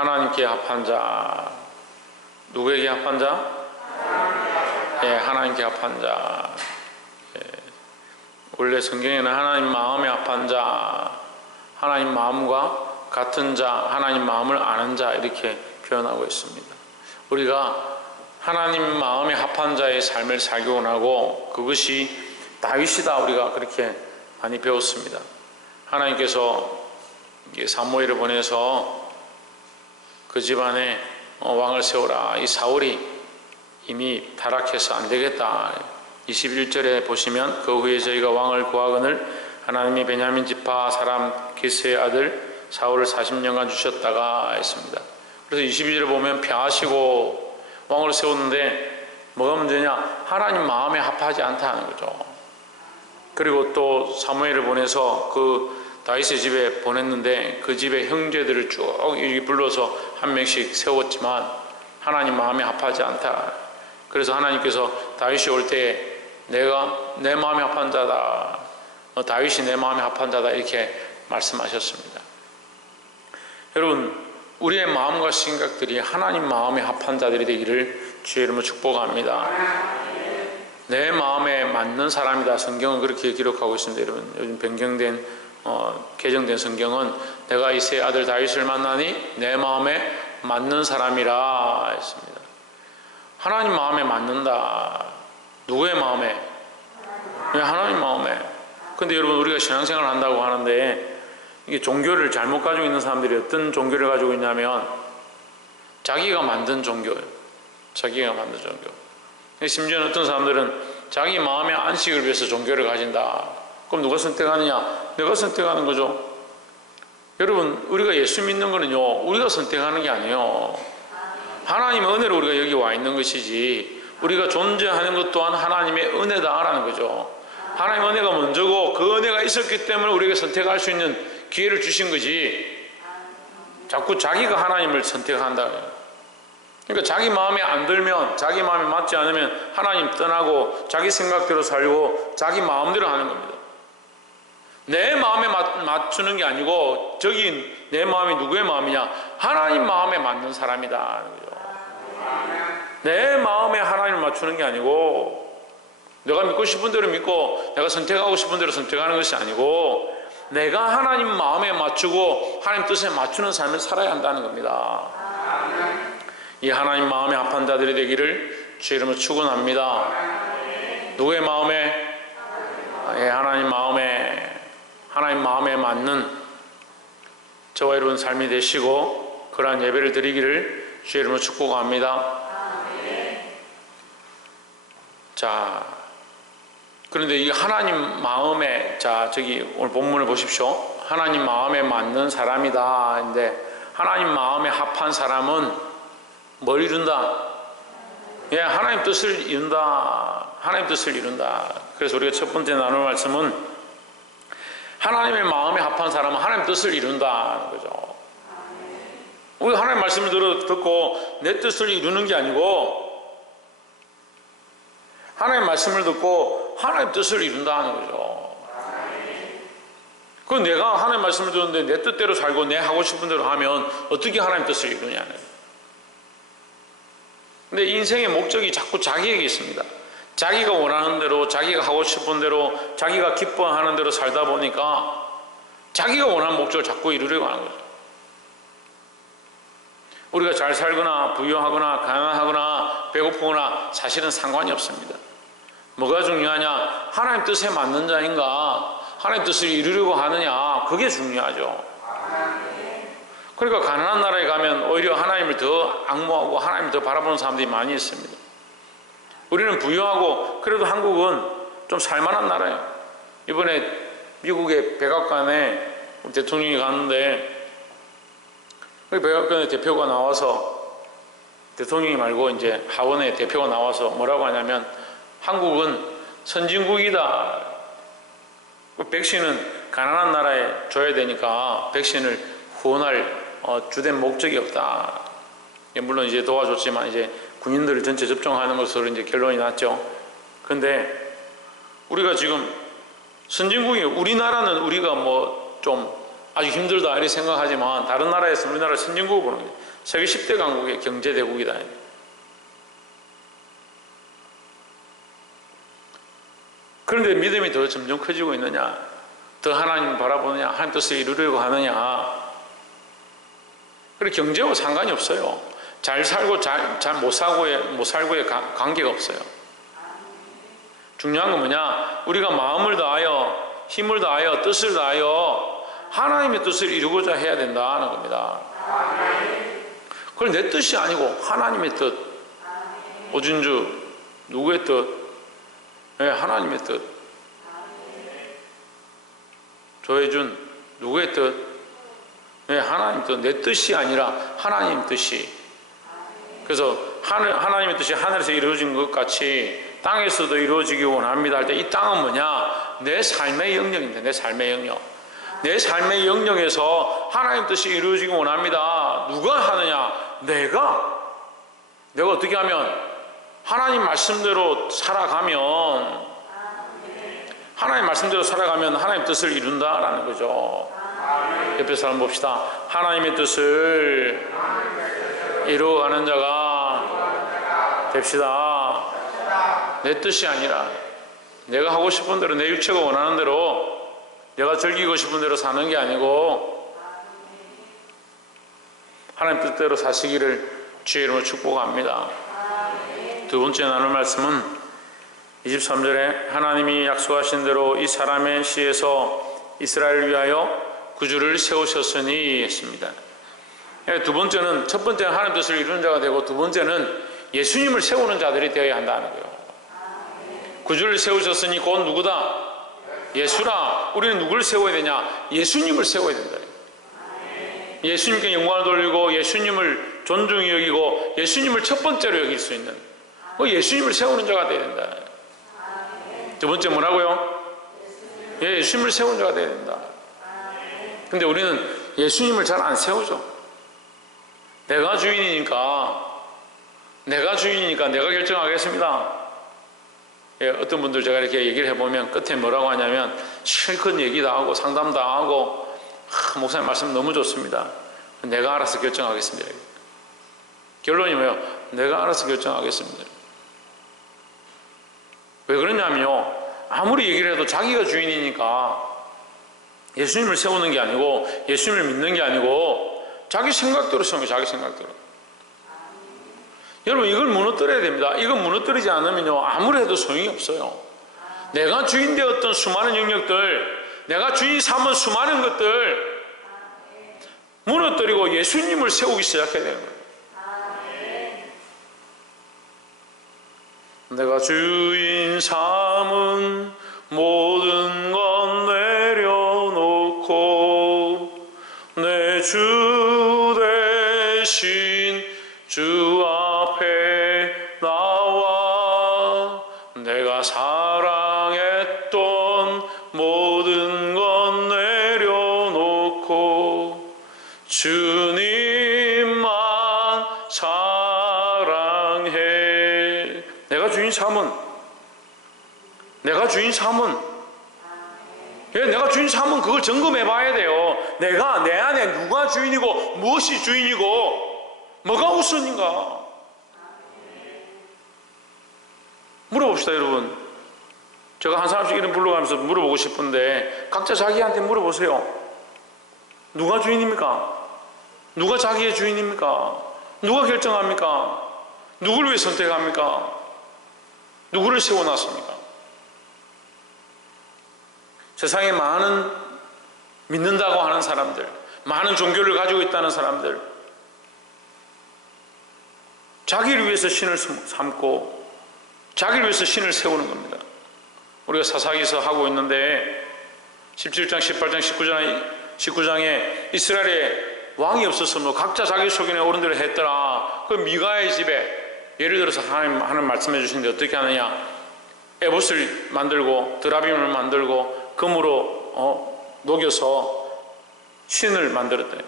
하나님께 합한 자. 누구에게 합한 자? 예, 하나님께 합한 자. 예. 원래 성경에는 하나님 마음에 합한 자, 하나님 마음과 같은 자, 하나님 마음을 아는 자 이렇게 표현하고 있습니다. 우리가 하나님 마음에 합한 자의 삶을 살기 원하고 그것이 다윗이다 우리가 그렇게 많이 배웠습니다. 하나님께서 사무엘을 보내서 그 집안에 왕을 세우라. 이 사울이 이미 타락해서 안 되겠다. 21절에 보시면 그 후에 저희가 왕을 구하거늘 하나님이 베냐민 지파 사람 기스의 아들 사울을 40년간 주셨다가 했습니다. 그래서 22절에 보면 평하시고 왕을 세웠는데 뭐가 문제냐? 하나님 마음에 합하지 않다는 거죠. 그리고 또 사무엘을 보내서 그 다윗의 집에 보냈는데 그 집의 형제들을 쭉 불러서 한 명씩 세웠지만 하나님 마음에 합하지 않다. 그래서 하나님께서 다윗이 올 때 내가 내 마음에 합한 자다, 다윗이 내 마음에 합한 자다 이렇게 말씀하셨습니다. 여러분, 우리의 마음과 생각들이 하나님 마음에 합한 자들이 되기를 주의 이름으로 축복합니다. 내 마음에 맞는 사람이다. 성경은 그렇게 기록하고 있습니다. 여러분, 요즘 변경된 개정된 성경은 내가 이 세 아들 다윗을 만나니 내 마음에 맞는 사람이라 했습니다. 하나님 마음에 맞는다. 누구의 마음에? 하나님 마음에. 근데 여러분, 우리가 신앙생활을 한다고 하는데 이게 종교를 잘못 가지고 있는 사람들이 어떤 종교를 가지고 있냐면 자기가 만든 종교예요. 자기가 만든 종교. 심지어는 어떤 사람들은 자기 마음의 안식을 위해서 종교를 가진다. 그럼 누가 선택하느냐? 내가 선택하는 거죠. 여러분, 우리가 예수 믿는 거는요, 우리가 선택하는 게 아니에요. 하나님의 은혜로 우리가 여기 와 있는 것이지, 우리가 존재하는 것 또한 하나님의 은혜다라는 거죠. 하나님의 은혜가 먼저고 그 은혜가 있었기 때문에 우리에게 선택할 수 있는 기회를 주신 거지, 자꾸 자기가 하나님을 선택한다. 그러니까 자기 마음에 안 들면, 자기 마음에 맞지 않으면 하나님 떠나고 자기 생각대로 살고 자기 마음대로 하는 겁니다. 내 마음에 맞추는 게 아니고 저기 내 마음이 누구의 마음이냐? 하나님 마음에 맞는 사람이다. 내 마음에 하나님을 맞추는 게 아니고 내가 믿고 싶은 대로 믿고 내가 선택하고 싶은 대로 선택하는 것이 아니고 내가 하나님 마음에 맞추고 하나님 뜻에 맞추는 삶을 살아야 한다는 겁니다. 이 하나님 마음에 합한 자들이 되기를 주의 이름으로 축원합니다. 누구의 마음에? 하나님 마음에 맞는 저와 여러분 삶이 되시고 그러한 예배를 드리기를 주의 이름으로 축복합니다. 자, 그런데 이 하나님 마음에, 자, 저기 오늘 본문을 보십시오. 하나님 마음에 맞는 사람이다. 근데 하나님 마음에 합한 사람은 뭘 이룬다? 예, 하나님 뜻을 이룬다. 하나님 뜻을 이룬다. 그래서 우리가 첫 번째 나눌 말씀은 하나님의 마음에 합한 사람은 하나님 뜻을 이룬다는 거죠. 우리가 하나님 말씀을 듣고 내 뜻을 이루는 게 아니고 하나님 말씀을 듣고 하나님 뜻을 이룬다는 거죠. 그럼 내가 하나님 말씀을 듣는데 내 뜻대로 살고 내 하고 싶은 대로 하면 어떻게 하나님 뜻을 이루냐는 거예요. 근데 인생의 목적이 자꾸 자기에게 있습니다. 자기가 원하는 대로, 자기가 하고 싶은 대로, 자기가 기뻐하는 대로 살다 보니까 자기가 원하는 목적을 자꾸 이루려고 하는 거죠. 우리가 잘 살거나 부유하거나 가난하거나 배고프거나 사실은 상관이 없습니다. 뭐가 중요하냐? 하나님 뜻에 맞는 자인가? 하나님 뜻을 이루려고 하느냐? 그게 중요하죠. 그러니까 가난한 나라에 가면 오히려 하나님을 더 앙모하고 하나님을 더 바라보는 사람들이 많이 있습니다. 우리는 부유하고 그래도 한국은 좀 살만한 나라예요. 이번에 미국의 백악관에 대통령이 갔는데 그 백악관의 대표가 나와서, 대통령이 말고 이제 하원의 대표가 나와서 뭐라고 하냐면 한국은 선진국이다. 백신은 가난한 나라에 줘야 되니까 백신을 후원할 주된 목적이 없다. 물론 이제 도와줬지만 이제 군인들을 전체 접종하는 것으로 이제 결론이 났죠. 그런데 우리가 지금 선진국이, 우리나라는 우리가 뭐 좀 아주 힘들다 이렇게 생각하지만 다른 나라에서 우리나라 선진국을 보는 거예요. 세계 10대 강국의 경제대국이다. 그런데 믿음이 더 점점 커지고 있느냐? 더 하나님을 바라보느냐? 하나님 뜻을 이루려고 하느냐? 그리고 경제와 상관이 없어요. 잘 살고 잘 못 살고의 관계가 없어요. 중요한 건 뭐냐? 우리가 마음을 다하여 힘을 다하여 뜻을 다하여 하나님의 뜻을 이루고자 해야 된다는 겁니다. 그건 내 뜻이 아니고 하나님의 뜻. 오진주 누구의 뜻? 네, 하나님의 뜻. 조혜준 누구의 뜻? 네, 하나님 뜻. 내 뜻이 아니라 하나님 뜻이. 그래서 하나님의 뜻이 하늘에서 이루어진 것 같이 땅에서도 이루어지기 원합니다 할 때 이 땅은 뭐냐? 내 삶의 영역입니다. 내 삶의 영역. 내 삶의 영역에서 하나님 뜻이 이루어지기 원합니다. 누가 하느냐? 내가 어떻게 하면 하나님 말씀대로 살아가면 하나님 뜻을 이룬다라는 거죠. 옆에 사람 봅시다. 하나님의 뜻을 이루어가는 자가 됩시다. 내 뜻이 아니라 내가 하고 싶은 대로 내 육체가 원하는 대로 내가 즐기고 싶은 대로 사는 게 아니고 하나님 뜻대로 사시기를 주의 이름으로 축복합니다. 두 번째 나눌 말씀은 23절에 하나님이 약속하신 대로 이 사람의 씨에서 이스라엘을 위하여 구주를 세우셨으니 했습니다. 두 번째는 첫 번째는 하나님 뜻을 이루는 자가 되고 두 번째는 예수님을 세우는 자들이 되어야 한다는 거예요. 구주를 세우셨으니 곧 누구다? 예수라. 우리는 누구를 세워야 되냐? 예수님을 세워야 된다. 예수님께 영광을 돌리고 예수님을 존중히 여기고 예수님을 첫 번째로 여길 수 있는 예수님을 세우는 자가 되어야 된다. 두 번째 뭐라고요? 예수님을 세우는 자가 되어야 된다. 근데 우리는 예수님을 잘 안 세우죠. 내가 주인이니까 내가 결정하겠습니다. 어떤 분들 제가 이렇게 얘기를 해보면 끝에 뭐라고 하냐면 실컷 얘기 다 하고 상담 다 하고 목사님 말씀 너무 좋습니다. 내가 알아서 결정하겠습니다. 결론이 뭐예요? 내가 알아서 결정하겠습니다. 왜 그러냐면요, 아무리 얘기를 해도 자기가 주인이니까 예수님을 세우는 게 아니고 예수님을 믿는 게 아니고 자기 생각대로 세우는 거예요. 자기 생각대로. 여러분 이걸 무너뜨려야 됩니다. 이건 무너뜨리지 않으면요 아무리 해도 소용이 없어요. 내가 주인 되었던 수많은 영역들, 내가 주인 삼은 수많은 것들 무너뜨리고 예수님을 세우기 시작해야 되는 거예요. 내가 주인 삼은 모든 것 내려놓고 내 주 대신 주 앞에 나와 내가 사랑했던 모든 것 내려놓고 주님만 사랑해. 내가 주인 삼은 내가 주인 삼은 그걸 점검해 봐야 돼요. 내가 내 안에 누가 주인이고 무엇이 주인이고 뭐가 우선인가 물어봅시다. 여러분 제가 한 사람씩 이름 불러가면서 물어보고 싶은데 각자 자기한테 물어보세요. 누가 주인입니까? 누가 자기의 주인입니까? 누가 결정합니까? 누구를 위해 선택합니까? 누구를 세워놨습니까? 세상에 많은 믿는다고 하는 사람들, 많은 종교를 가지고 있다는 사람들, 자기를 위해서 신을 삼고 자기를 위해서 신을 세우는 겁니다. 우리가 사사기서 하고 있는데 17장, 18장, 19장에 이스라엘에 왕이 없었으면 각자 자기 소견에 옳은 대로 했더라. 그 미가의 집에 예를 들어서 하나님 하는 말씀해 주시는데 어떻게 하느냐? 에봇을 만들고 드라빔을 만들고 금으로 녹여서 신을 만들었대.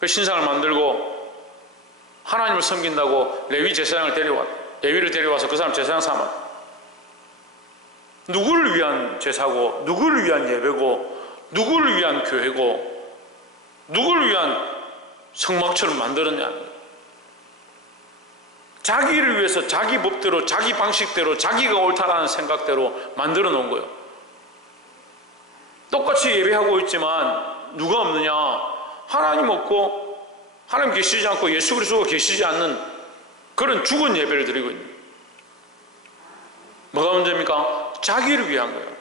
그 신상을 만들고 하나님을 섬긴다고 레위를 데려와서 그 사람 제사장 삼아. 누구를 위한 제사고 누구를 위한 예배고 누구를 위한 교회고 누구를 위한 성막처럼 만들었냐. 자기를 위해서 자기 법대로 자기 방식대로 자기가 옳다라는 생각대로 만들어 놓은 거예요. 똑같이 예배하고 있지만 누가 없느냐? 하나님 없고 하나님 계시지 않고 예수 그리스도가 계시지 않는 그런 죽은 예배를 드리고 있는 거예요. 뭐가 문제입니까? 자기를 위한 거예요.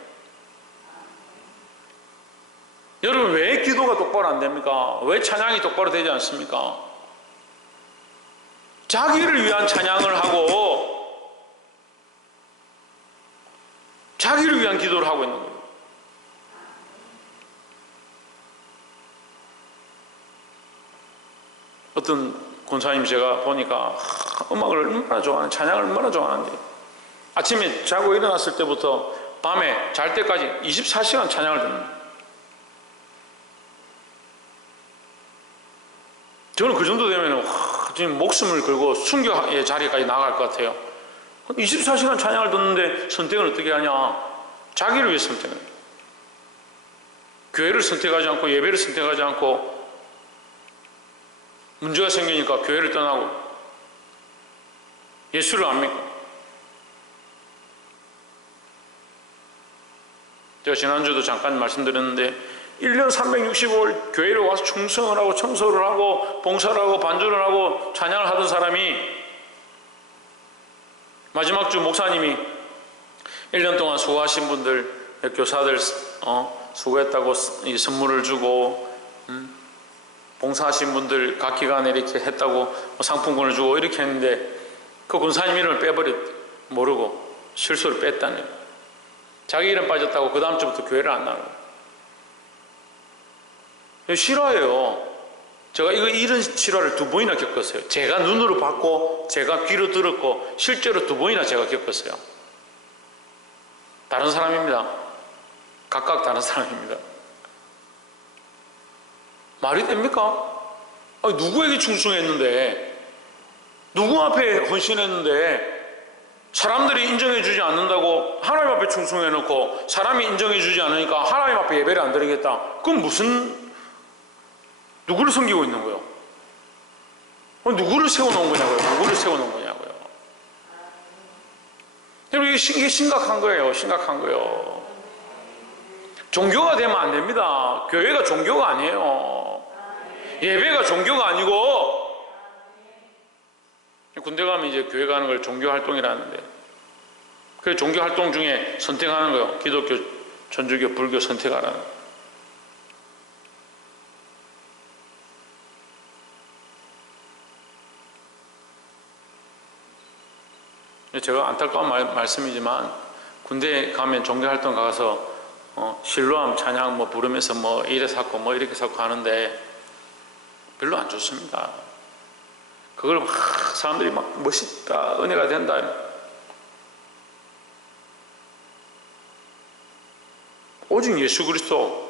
여러분, 왜 기도가 똑바로 안 됩니까? 왜 찬양이 똑바로 되지 않습니까? 자기를 위한 찬양을 하고 자기를 위한 기도를 하고 있는 거예요. 어떤 권사님 제가 보니까 음악을 얼마나 좋아하는, 찬양을 얼마나 좋아하는지, 아침에 자고 일어났을 때부터 밤에 잘 때까지 24시간 찬양을 듣는 거예요. 저는 그 정도 되면 지금 목숨을 걸고 순교의 자리까지 나갈 것 같아요. 24시간 찬양을 듣는데 선택은 어떻게 하냐? 자기를 위해 선택을 해요. 교회를 선택하지 않고 예배를 선택하지 않고 문제가 생기니까 교회를 떠나고 예수를 안 믿고. 제가 지난주도 잠깐 말씀드렸는데 1년 365일 교회를 와서 충성을 하고 청소를 하고 봉사를 하고 반주를 하고 찬양을 하던 사람이 마지막 주 목사님이 1년 동안 수고하신 분들, 교사들 수고했다고 이 선물을 주고 봉사하신 분들 각 기간에 이렇게 했다고 상품권을 주고 이렇게 했는데 그 권사님 이름을 빼버렸대. 모르고 실수로 뺐다는 거예요. 자기 이름 빠졌다고 그 다음 주부터 교회를 안 나가요. 실화예요. 제가 이런 실화를 2번이나 겪었어요. 제가 눈으로 봤고 제가 귀로 들었고 실제로 2번이나 제가 겪었어요. 다른 사람입니다. 각각 다른 사람입니다. 말이 됩니까? 아니, 누구에게 충성했는데, 누구 앞에 헌신했는데 사람들이 인정해주지 않는다고 하나님 앞에 충성해놓고 사람이 인정해주지 않으니까 하나님 앞에 예배를 안 드리겠다. 그럼 누구를 섬기고 있는 거예요? 누구를 세워놓은 거냐고요? 누구를 세워놓은 거냐고요? 여러분, 이게 심각한 거예요. 심각한 거예요. 종교가 되면 안 됩니다. 교회가 종교가 아니에요. 예배가 종교가 아니고, 군대 가면 이제 교회 가는 걸 종교 활동이라는데, 그 종교 활동 중에 선택하는 거예요. 기독교, 천주교, 불교 선택하라는. 제가 안타까운 말씀이지만 군대 가면 종교활동 가서 실로암 찬양 부르면서 이래 샀고 이렇게 샀고 하는데 별로 안 좋습니다. 그걸 막 사람들이 막 멋있다, 은혜가 된다. 오직 예수 그리스도,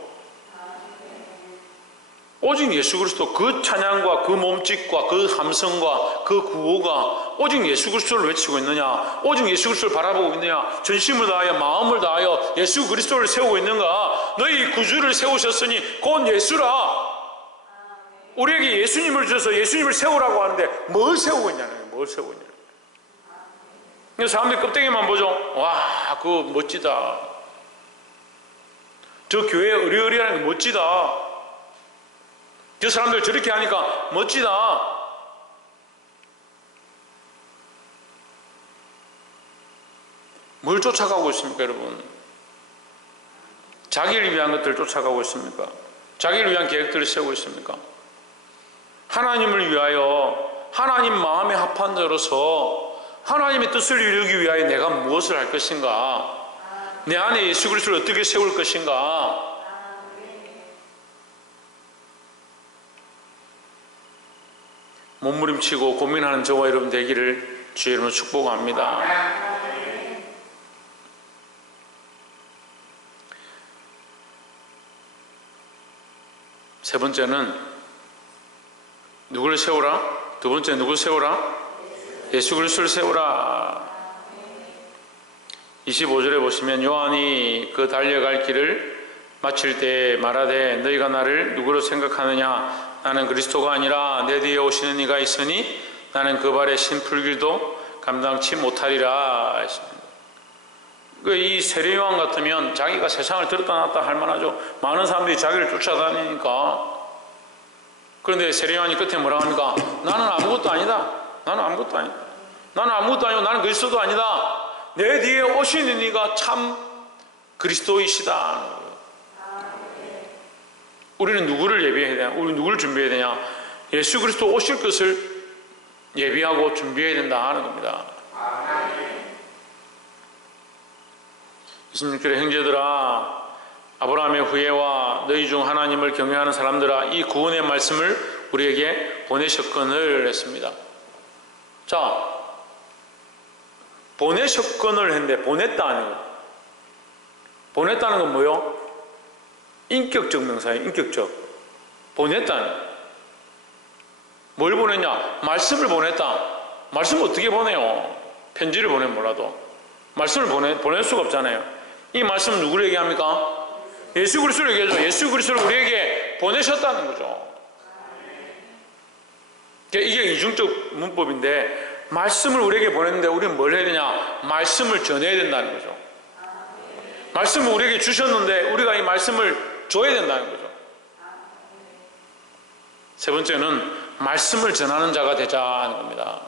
오직 예수 그리스도, 그 찬양과 그 몸짓과 그 함성과 그 구호가 오직 예수 그리스도를 외치고 있느냐, 오직 예수 그리스도를 바라보고 있느냐, 전심을 다하여 마음을 다하여 예수 그리스도를 세우고 있는가. 너희 구주를 세우셨으니 곧 예수라. 우리에게 예수님을 주셔서 예수님을 세우라고 하는데 뭘 세우고 있냐는 거예요. 뭘 세우고 있냐는 거예요. 사람들이 껍데기만 보죠. 와, 그거 멋지다. 저 교회 의리의리하는 게 멋지다. 저 사람들 저렇게 하니까 멋지다. 뭘 쫓아가고 있습니까, 여러분? 자기를 위한 것들을 쫓아가고 있습니까? 자기를 위한 계획들을 세우고 있습니까? 하나님을 위하여, 하나님 마음에 합한 자로서 하나님의 뜻을 이루기 위하여 내가 무엇을 할 것인가? 내 안에 예수 그리스도를 어떻게 세울 것인가? 몸부림치고 고민하는 저와 여러분 되기를 주의 이름으로 축복합니다. 세 번째는 누구를 세우라? 두 번째 누구를 세우라? 예수 그리스도를 세우라. 25절에 보시면 요한이 그 달려갈 길을 마칠 때 말하되 너희가 나를 누구로 생각하느냐? 나는 그리스도가 아니라 내 뒤에 오시는 이가 있으니 나는 그 발의 신풀길도 감당치 못하리라 했습니다. 이 세례요한 같으면 자기가 세상을 들었다 놨다 할 만하죠. 많은 사람들이 자기를 쫓아다니니까. 그런데 세례요한이 끝에 뭐라고 합니까? 나는 아무것도 아니다. 나는 아무것도 아니다. 나는 아무것도 아니고 나는 그리스도도 아니다. 내 뒤에 오시는 이가 참 그리스도이시다. 우리는 누구를 예비해야 되냐? 우리는 누구를 준비해야 되냐? 예수 그리스도 오실 것을 예비하고 준비해야 된다 하는 겁니다. 26절에 형제들아, 아브라함의 후예와 너희 중 하나님을 경외하는 사람들아, 이 구원의 말씀을 우리에게 보내셨거늘 했습니다. 자, 보내셨거늘 했는데 보냈다 아니에요. 보냈다는 건 뭐요? 인격적 명사예요. 인격적. 보냈다는. 뭘 보냈냐? 말씀을 보냈다. 말씀을 어떻게 보내요? 편지를 보내면 몰라도 말씀을 보낼 수가 없잖아요. 이 말씀은 누구를 얘기합니까? 예수 그리스도를 얘기하죠. 예수 그리스도를 우리에게 보내셨다는 거죠. 이게 이중적 문법인데, 말씀을 우리에게 보냈는데 우리는 뭘 해야 되냐? 말씀을 전해야 된다는 거죠. 말씀을 우리에게 주셨는데 우리가 이 말씀을 줘야 된다는 거죠. 세 번째는 말씀을 전하는 자가 되자 하는 겁니다.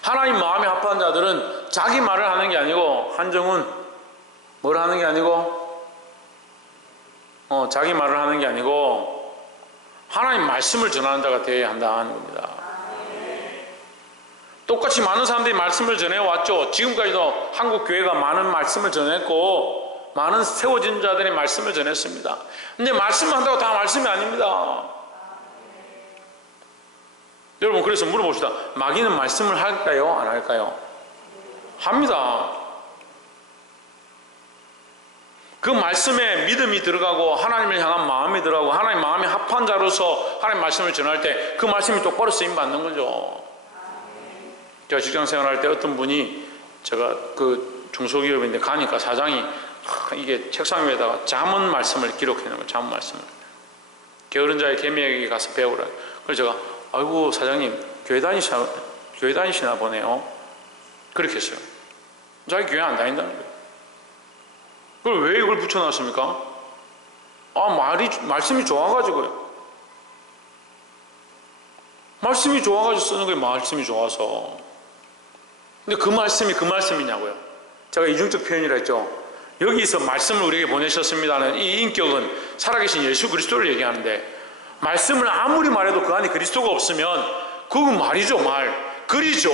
하나님 마음에 합한 자들은 자기 말을 하는 게 아니고, 한정은 뭘 하는 게 아니고, 자기 말을 하는 게 아니고 하나님 말씀을 전하는 자가 되어야 한다 하는 겁니다. 똑같이 많은 사람들이 말씀을 전해왔죠. 지금까지도 한국 교회가 많은 말씀을 전했고 많은 세워진 자들이 말씀을 전했습니다. 근데 말씀한다고 다 말씀이 아닙니다. 여러분, 그래서 물어봅시다. 마귀는 말씀을 할까요? 안 할까요? 합니다. 그 말씀에 믿음이 들어가고 하나님을 향한 마음이 들어가고 하나님 마음에 합한 자로서 하나님 말씀을 전할 때 그 말씀이 똑바로 쓰임받는 거죠. 제가 직장 생활할 때 어떤 분이, 제가 그 중소기업인데 가니까 사장이 이게 책상 위에다가 잠언 말씀을 기록해 놓은 거예요. 잠언 말씀을. 게으른 자의 계명에게 가서 배우라. 그래서 제가, 아이고 사장님 교회 다니시나 보네요. 그렇게 했어요. 자기 교회 안 다닌다는 거예요. 그걸 왜 이걸 붙여놨습니까? 말씀이 좋아가지고요. 말씀이 좋아가지고 쓰는 거예요. 말씀이 좋아서. 근데 그 말씀이 그 말씀이냐고요. 제가 이중적 표현이라 했죠. 여기서 말씀을 우리에게 보내셨습니다는 이 인격은 살아계신 예수 그리스도를 얘기하는데, 말씀을 아무리 말해도 그 안에 그리스도가 없으면 그건 말이죠. 글이죠.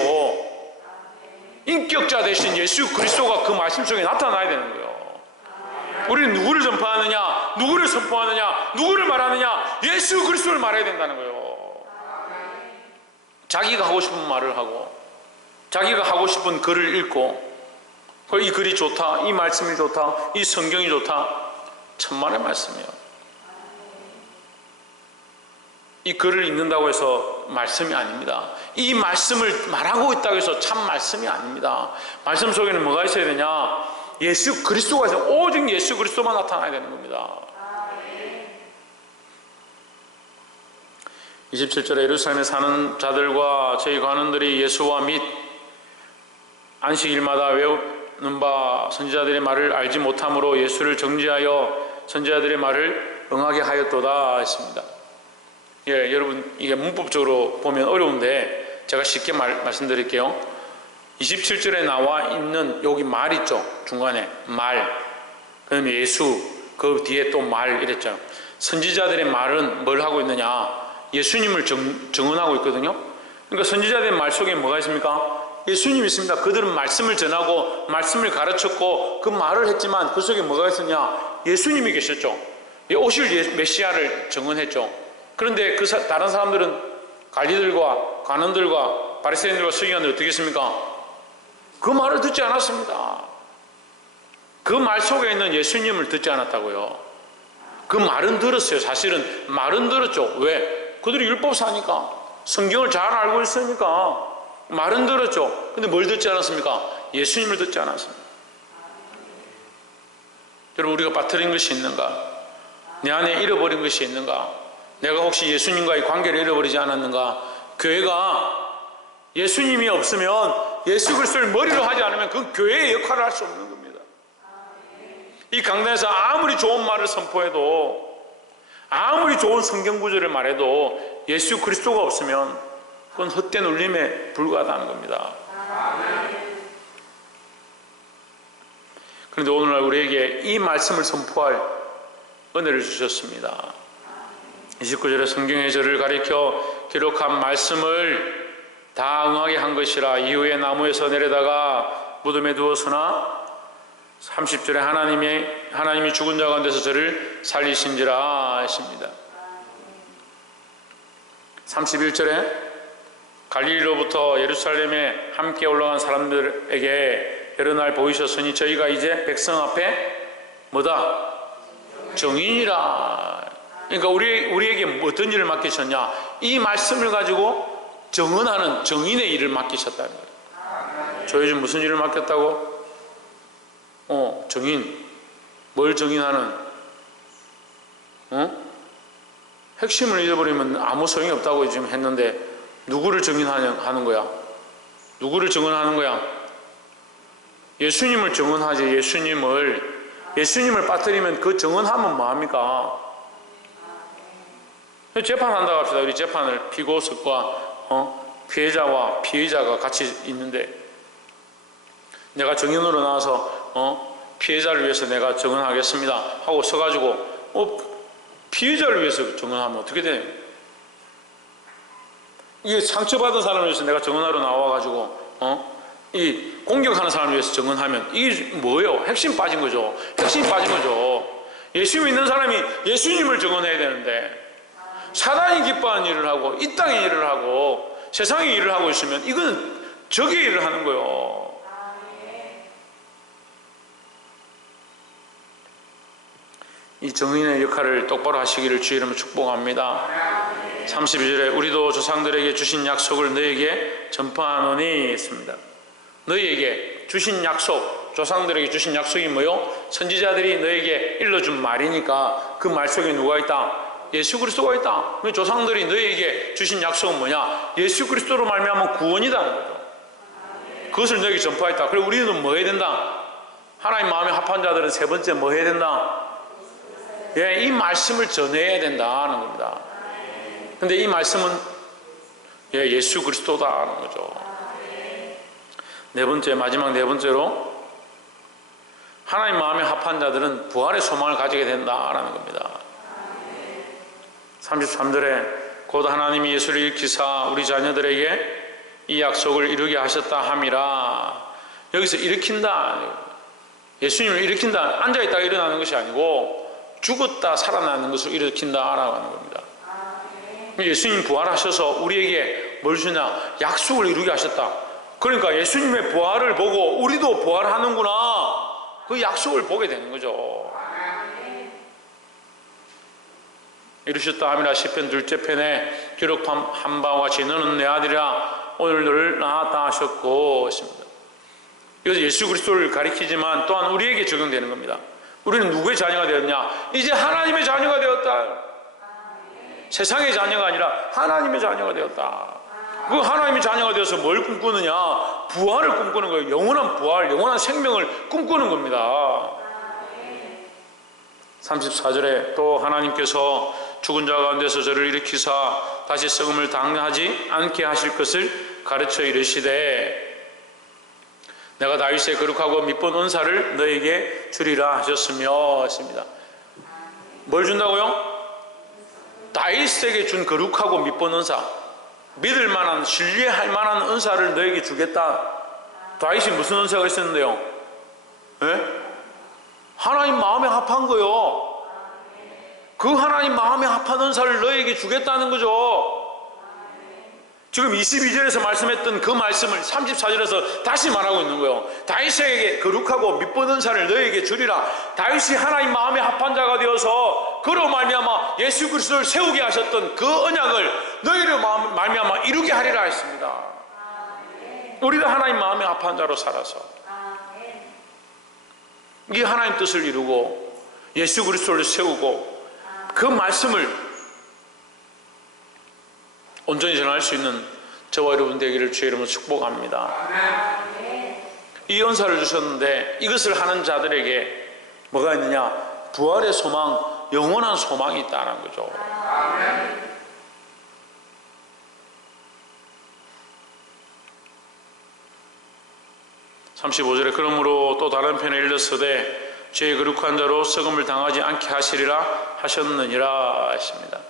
인격자 되신 예수 그리스도가 그 말씀 속에 나타나야 되는 거예요. 우리는 누구를 전파하느냐, 누구를 선포하느냐, 누구를 말하느냐? 예수 그리스도를 말해야 된다는 거예요. 자기가 하고 싶은 말을 하고 자기가 하고 싶은 글을 읽고, 이 글이 좋다, 이 말씀이 좋다, 이 성경이 좋다, 천만의 말씀이에요. 이 글을 읽는다고 해서 말씀이 아닙니다. 이 말씀을 말하고 있다고 해서 참 말씀이 아닙니다. 말씀 속에는 뭐가 있어야 되냐? 예수 그리스도가 있어요. 오직 예수 그리스도만 나타나야 되는 겁니다. 27절에 예루살렘에 사는 자들과 저희 관원들이 예수와 및 안식일마다 외우는 바 선지자들의 말을 알지 못함으로 예수를 정죄하여 선지자들의 말을 응하게 하였도다 했습니다. 예, 여러분, 이게 문법적으로 보면 어려운데 제가 쉽게 말씀드릴게요. 27절에 나와 있는 여기 말 있죠. 중간에 말, 그 다음에 예수, 그 뒤에 또 말 이랬죠. 선지자들의 말은 뭘 하고 있느냐? 예수님을 증언하고 있거든요. 그러니까 선지자들의 말 속에 뭐가 있습니까? 예수님이 있습니다. 그들은 말씀을 전하고 말씀을 가르쳤고 그 말을 했지만 그 속에 뭐가 있었냐? 예수님이 계셨죠. 오실 메시아를 증언했죠. 그런데 다른 사람들은 관리들과 관원들과 바리새인들과 서기관들이 어떻게 했습니까? 그 말을 듣지 않았습니다. 그 말 속에 있는 예수님을 듣지 않았다고요. 그 말은 들었어요. 사실은 말은 들었죠. 왜? 그들이 율법사니까, 성경을 잘 알고 있으니까 말은 들었죠. 근데 뭘 듣지 않았습니까? 예수님을 듣지 않았습니다. 여러분, 우리가 빠뜨린 것이 있는가? 내 안에 잃어버린 것이 있는가? 내가 혹시 예수님과의 관계를 잃어버리지 않았는가? 교회가 예수님이 없으면, 예수 그리스도를 머리로 하지 않으면 그 교회의 역할을 할 수 없는 겁니다. 이 강단에서 아무리 좋은 말을 선포해도, 아무리 좋은 성경 구절을 말해도 예수 그리스도가 없으면 그건 헛된 울림에 불과하다는 겁니다. 그런데 오늘날 우리에게 이 말씀을 선포할 은혜를 주셨습니다. 29절에 성경의 저를 가리켜 기록한 말씀을 다 응하게 한 것이라. 이후에 나무에서 내려다가 무덤에 두었으나 30절에 하나님이 죽은 자 가운데서 저를 살리신지라 하십니다. 31절에 갈릴리로부터 예루살렘에 함께 올라간 사람들에게 여러 날 보이셨으니 저희가 이제 백성 앞에 뭐다? 정인이라. 그러니까 우리에게 어떤 일을 맡기셨냐? 이 말씀을 가지고 정언하는 정인의 일을 맡기셨다는 거예요. 저 요즘 무슨 일을 맡겼다고? 정인. 뭘 정인하는? 핵심을 잃어버리면 아무 소용이 없다고 지금 했는데, 누구를 정인하는 거야? 누구를 정언하는 거야? 예수님을 정언하지. 예수님을 빠뜨리면 그 정언하면 뭐합니까? 재판한다고 합시다. 우리 재판을 피고석과 피해자와 피의자가 같이 있는데, 내가 정인으로 나와서 피해자를 위해서 내가 정언하겠습니다 하고 서가지고 피해자를 위해서 정언하면 어떻게 돼요? 이게 상처받은 사람을 위해서 내가 정언하러 나와가지고 이 공격하는 사람을 위해서 정언하면 이게 뭐예요? 핵심 빠진 거죠. 예수 믿는 사람이 예수님을 정언해야 되는데, 사단이 기뻐하는 일을 하고 이 땅의 일을 하고 세상의 일을 하고 있으면 이건 적의 일을 하는 거예요. 이 정인의 역할을 똑바로 하시기를 주의 이름으로 축복합니다. 32절에 우리도 조상들에게 주신 약속을 너에게 전파하노니 했습니다. 너희에게 주신 약속, 조상들에게 주신 약속이 뭐요? 선지자들이 너에게 일러준 말이니까 그 말 속에 누가 있다? 예수 그리스도가 있다. 조상들이 너희에게 주신 약속은 뭐냐? 예수 그리스도로 말미암아 구원이라는 거죠. 그것을 너희에게 전파했다. 그리고 우리는 뭐 해야 된다? 하나님 마음에 합한 자들은 세 번째 뭐 해야 된다? 이 말씀을 전해야 된다는 겁니다. 근데 이 말씀은 예수 그리스도다는 거죠. 마지막 네 번째로 하나님 마음에 합한 자들은 부활의 소망을 가지게 된다는 겁니다. 33절에 곧 하나님이 예수를 일으키사 우리 자녀들에게 이 약속을 이루게 하셨다 함이라. 여기서 일으킨다, 예수님을 일으킨다, 앉아있다가 일어나는 것이 아니고 죽었다 살아나는 것을 일으킨다라고 하는 겁니다. 예수님 부활하셔서 우리에게 뭘 주냐? 약속을 이루게 하셨다. 그러니까 예수님의 부활을 보고 우리도 부활하는구나, 그 약속을 보게 되는 거죠. 이루셨다 함이라. 시편 둘째 편에 기록한 바와 같이 너는 내 아들이라 오늘 너를 낳았다 하셨고 했습니다. 이것은 예수 그리스도를 가리키지만 또한 우리에게 적용되는 겁니다. 우리는 누구의 자녀가 되었냐? 이제 하나님의 자녀가 되었다. 세상의 자녀가 아니라 하나님의 자녀가 되었다. 그 하나님의 자녀가 되어서 뭘 꿈꾸느냐? 부활을 꿈꾸는 거예요. 영원한 부활, 영원한 생명을 꿈꾸는 겁니다. 34절에 또 하나님께서 죽은 자 가운데서 저를 일으키사 다시 썩음을 당하지 않게 하실 것을 가르쳐 이르시되 내가 다윗의 거룩하고 미쁜 은사를 너에게 주리라 하셨으며 했습니다. 뭘 준다고요? 다윗에게 준 거룩하고 미쁜 은사, 믿을 만한, 신뢰할 만한 은사를 너에게 주겠다. 다윗이 무슨 은사가 있었는데요? 하나님 마음에 합한 거요. 그 하나님 마음에 합한 은사를 너에게 주겠다는 거죠. 지금 22절에서 말씀했던 그 말씀을 34절에서 다시 말하고 있는 거예요. 다윗에게 거룩하고 미쁜 은사를 너에게 주리라. 다윗이 하나님 마음에 합한 자가 되어서 그로 말미암아 예수 그리스도를 세우게 하셨던 그 언약을 너희로 말미암아 이루게 하리라 했습니다. 우리가 하나님 마음에 합한 자로 살아서 이 하나님 뜻을 이루고 예수 그리스도를 세우고 그 말씀을 온전히 전할 수 있는 저와 여러분 되기를 주의 이름으로 축복합니다. 이 은사를 주셨는데 이것을 하는 자들에게 뭐가 있느냐? 부활의 소망, 영원한 소망이 있다는 거죠. 35절에 그러므로 또 다른 편에 일렀으되 죄의 거룩한 자로 썩음을 당하지 않게 하시리라 하셨느니라 하십니다.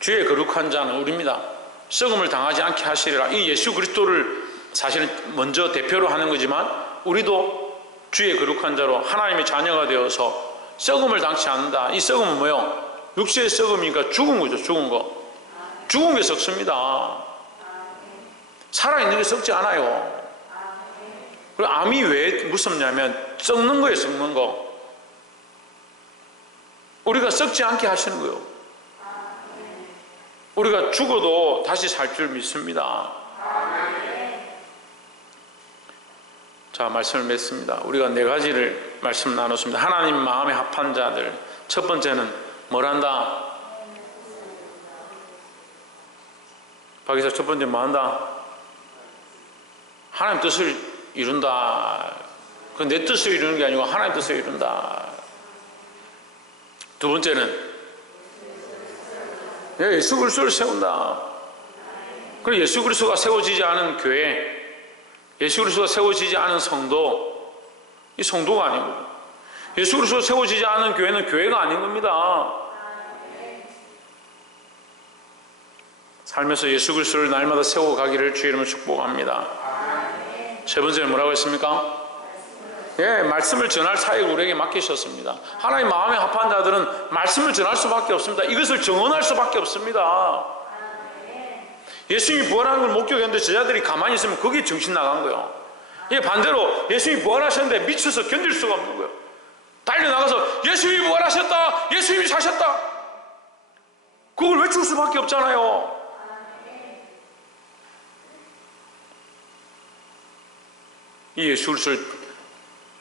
죄의 거룩한 자는 우리입니다. 썩음을 당하지 않게 하시리라. 이 예수 그리스도를 사실은 먼저 대표로 하는 거지만 우리도 주의 거룩한 자로 하나님의 자녀가 되어서 썩음을 당치 않는다. 이 썩음은 뭐요? 육체의 썩음이니까 죽은 거죠. 죽은 거. 죽은 게 썩습니다. 살아있는 게 썩지 않아요. 그리고 암이 왜 무섭냐면 썩는 거예요. 썩는 거. 우리가 썩지 않게 하시는 거예요. 우리가 죽어도 다시 살 줄 믿습니다. 자, 말씀을 맺습니다. 우리가 네 가지를 말씀 나눴습니다. 하나님 마음에 합한 자들. 첫 번째는 뭘 한다? 박이사 첫 번째 뭐 한다? 하나님 뜻을 이룬다. 그 내 뜻을 이루는 게 아니고 하나님 뜻을 이룬다. 두 번째는 예수 그리스도를 세운다. 그리고 예수 그리스도가 세워지지 않은 교회, 예수 그리스도가 세워지지 않은 성도, 이 성도가 아니고 예수 그리스도가 세워지지 않은 교회는 교회가 아닌 겁니다. 살면서 예수 그리스도를 날마다 세워가기를 주의 이름으로 축복합니다. 세 번째는 뭐라고 했습니까? 예, 말씀을 전할 사역을 우리에게 맡기셨습니다. 하나님 마음에 합한 자들은 말씀을 전할 수밖에 없습니다. 이것을 증언할 수밖에 없습니다. 예수님이 부활하는 걸 목격했는데 제자들이 가만히 있으면 거기에 정신 나간 거예요. 이게 반대로 예수님이 부활하셨는데 미쳐서 견딜 수가 없는 거예요. 달려나가서 예수님이 부활하셨다! 예수님이 사셨다! 그걸 외칠 수밖에 없잖아요. 이 예수 그리스도를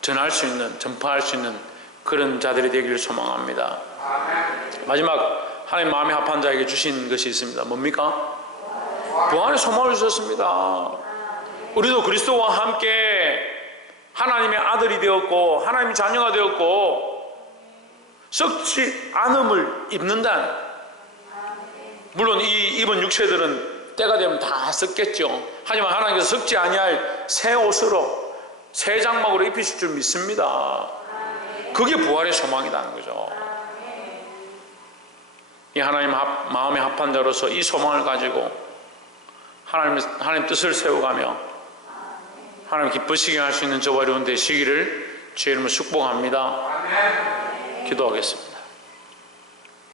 전할 수 있는, 전파할 수 있는 그런 자들이 되기를 소망합니다. 마지막 하나님 마음에 합한 자에게 주신 것이 있습니다. 뭡니까? 부활의 소망을 주셨습니다. 우리도 그리스도와 함께 하나님의 아들이 되었고 하나님의 자녀가 되었고 썩지 않음을 입는다는, 물론 이 입은 육체들은 때가 되면 다 썩겠죠. 하지만 하나님께서 썩지 아니할 새 옷으로 새 장막으로 입히실 줄 믿습니다. 그게 부활의 소망이라는 거죠. 이 하나님 마음에 합한 자로서 이 소망을 가지고 하나님 뜻을 세워가며 하나님 기쁘시게 할 수 있는 저와 여러분 되시기를 주의 이름으로 축복합니다. 기도하겠습니다.